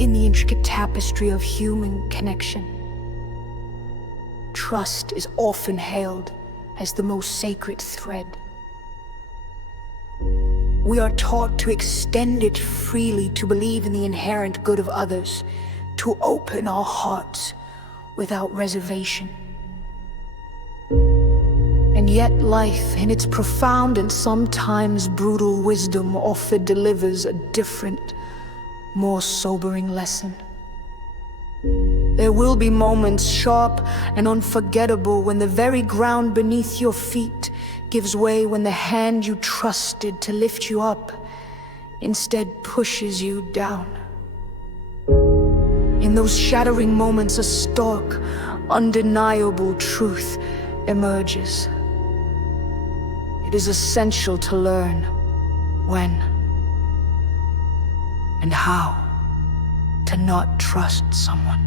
in the intricate tapestry of human connection. Trust is often hailed as the most sacred thread. We are taught to extend it freely, to believe in the inherent good of others, to open our hearts without reservation. And yet life, in its profound and sometimes brutal wisdom, often delivers a different, more sobering lesson. There will be moments sharp and unforgettable when the very ground beneath your feet gives way, when the hand you trusted to lift you up instead pushes you down. In those shattering moments, a stark, undeniable truth emerges. It is essential to learn when and how to not trust someone.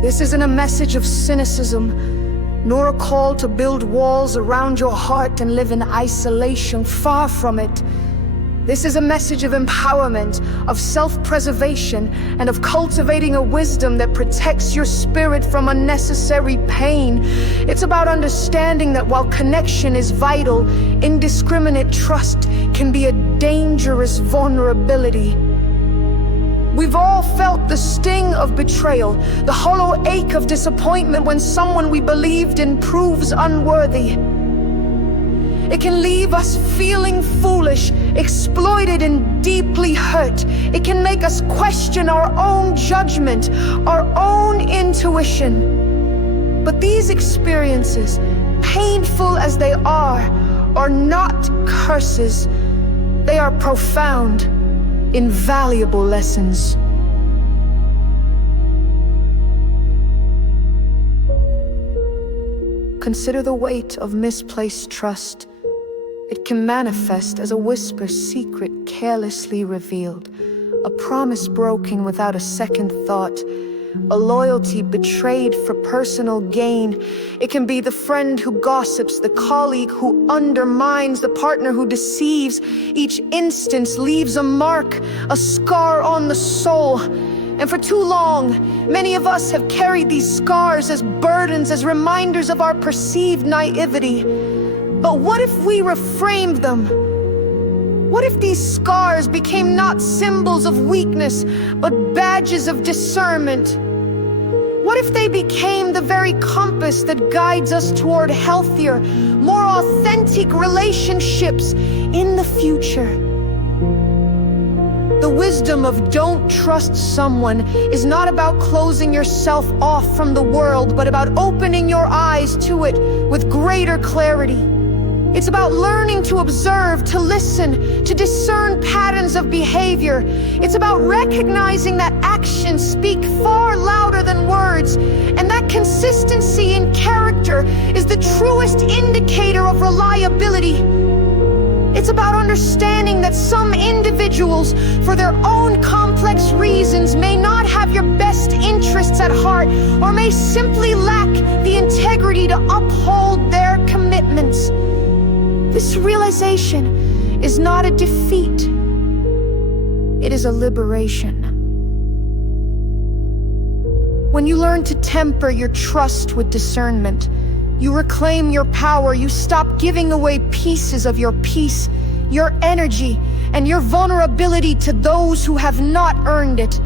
This isn't a message of cynicism, nor a call to build walls around your heart and live in isolation. Far from it. This is a message of empowerment, of self-preservation, and of cultivating a wisdom that protects your spirit from unnecessary pain. It's about understanding that while connection is vital, indiscriminate trust can be a dangerous vulnerability. We've all felt the sting of betrayal, the hollow ache of disappointment when someone we believed in proves unworthy. It can leave us feeling foolish, exploited, and deeply hurt. It can make us question our own judgment, our own intuition. But these experiences, painful as they are not curses. They are profound, invaluable lessons. Consider the weight of misplaced trust. It can manifest as a whisper secret carelessly revealed, a promise broken without a second thought, a loyalty betrayed for personal gain. It can be the friend who gossips, the colleague who undermines, the partner who deceives. Each instance leaves a mark, a scar on the soul. And for too long, many of us have carried these scars as burdens, as reminders of our perceived naivety. But what if we reframed them? What if these scars became not symbols of weakness, but badges of discernment? What if they became the very compass that guides us toward healthier, more authentic relationships in the future? The wisdom of don't trust someone is not about closing yourself off from the world, but about opening your eyes to it with greater clarity. It's about learning to observe, to listen, to discern patterns of behavior. It's about recognizing that actions speak far louder than words, and that consistency in character is the truest indicator of reliability. It's about understanding that some individuals, for their own complex reasons, may not have your best interests at heart, or may simply lack the integrity to uphold their commitments. This realization is not a defeat. It is a liberation. When you learn to temper your trust with discernment, you reclaim your power. You stop giving away pieces of your peace, your energy, and your vulnerability to those who have not earned it.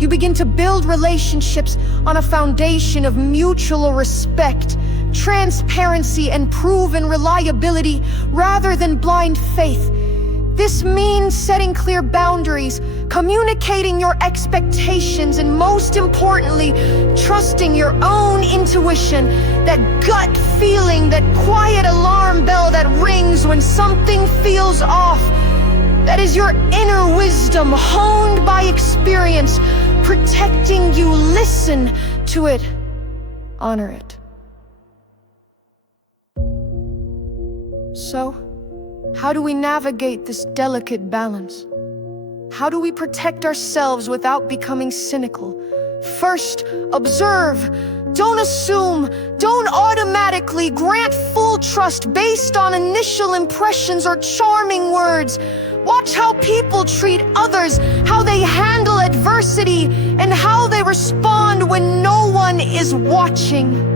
You begin to build relationships on a foundation of mutual respect, transparency, and proven reliability rather than blind faith. This means setting clear boundaries, communicating your expectations, and most importantly, trusting your own intuition, that gut feeling, that quiet alarm bell that rings when something feels off. That is your inner wisdom, honed by experience, protecting you. Listen to it, honor it. So, how do we navigate this delicate balance? How do we protect ourselves without becoming cynical? First, observe. Don't assume. Don't automatically grant full trust based on initial impressions or charming words. Watch how people treat others, how they handle adversity, and how they respond when no one is watching.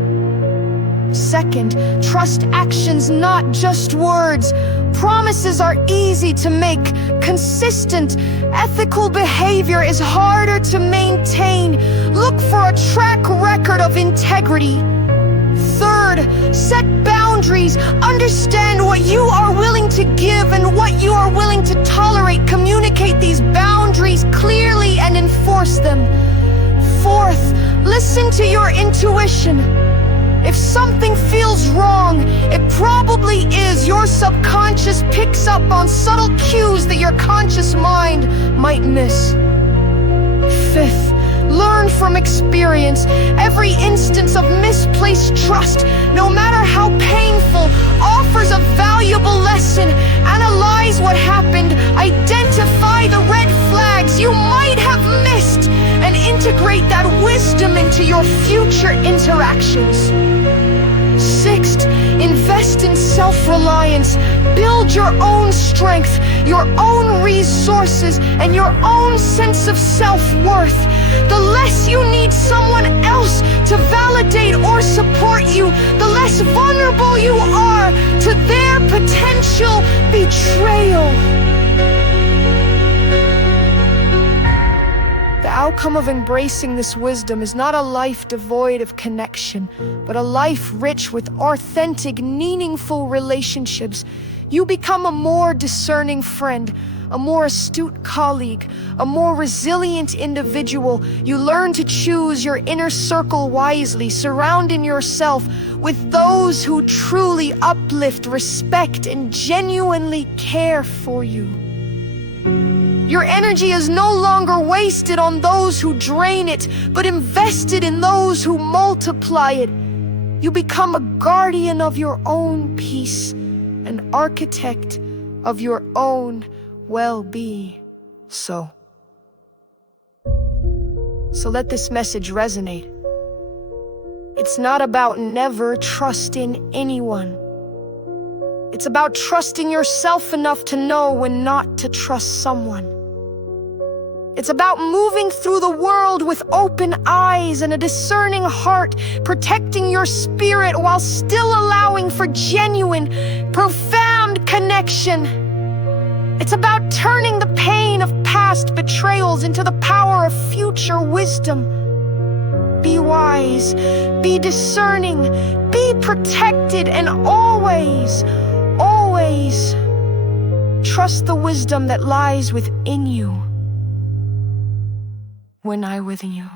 Second, trust actions, not just words. Promises are easy to make. Consistent, ethical behavior is harder to maintain. Look for a track record of integrity. Third, set boundaries. Understand what you are willing to give and what you are willing to tolerate. Communicate these boundaries clearly and enforce them. Fourth, listen to your intuition. If something feels wrong, it probably is. Your subconscious picks up on subtle cues that your conscious mind might miss. Fifth, learn from experience. Every instance of misplaced trust, no matter how painful, offers a valuable lesson. Analyze what happened, identify the red flags you might have missed, and integrate that wisdom into your future interactions. Sixth, invest in self-reliance. Build your own strength, your own resources, and your own sense of self-worth. The less you need someone else to validate or support you, the less vulnerable you are to their potential betrayal. The outcome of embracing this wisdom is not a life devoid of connection, but a life rich with authentic, meaningful relationships. You become a more discerning friend, a more astute colleague, a more resilient individual. You learn to choose your inner circle wisely, surrounding yourself with those who truly uplift, respect, and genuinely care for you. Your energy is no longer wasted on those who drain it, but invested in those who multiply it. You become a guardian of your own peace, an architect of your own well-being. So let this message resonate. It's not about never trusting anyone. It's about trusting yourself enough to know when not to trust someone. It's about moving through the world with open eyes and a discerning heart, protecting your spirit while still allowing for genuine, profound connection. It's about turning the pain of past betrayals into the power of future wisdom. Be wise, be discerning, be protected, and always trust the wisdom that lies within you when I with you.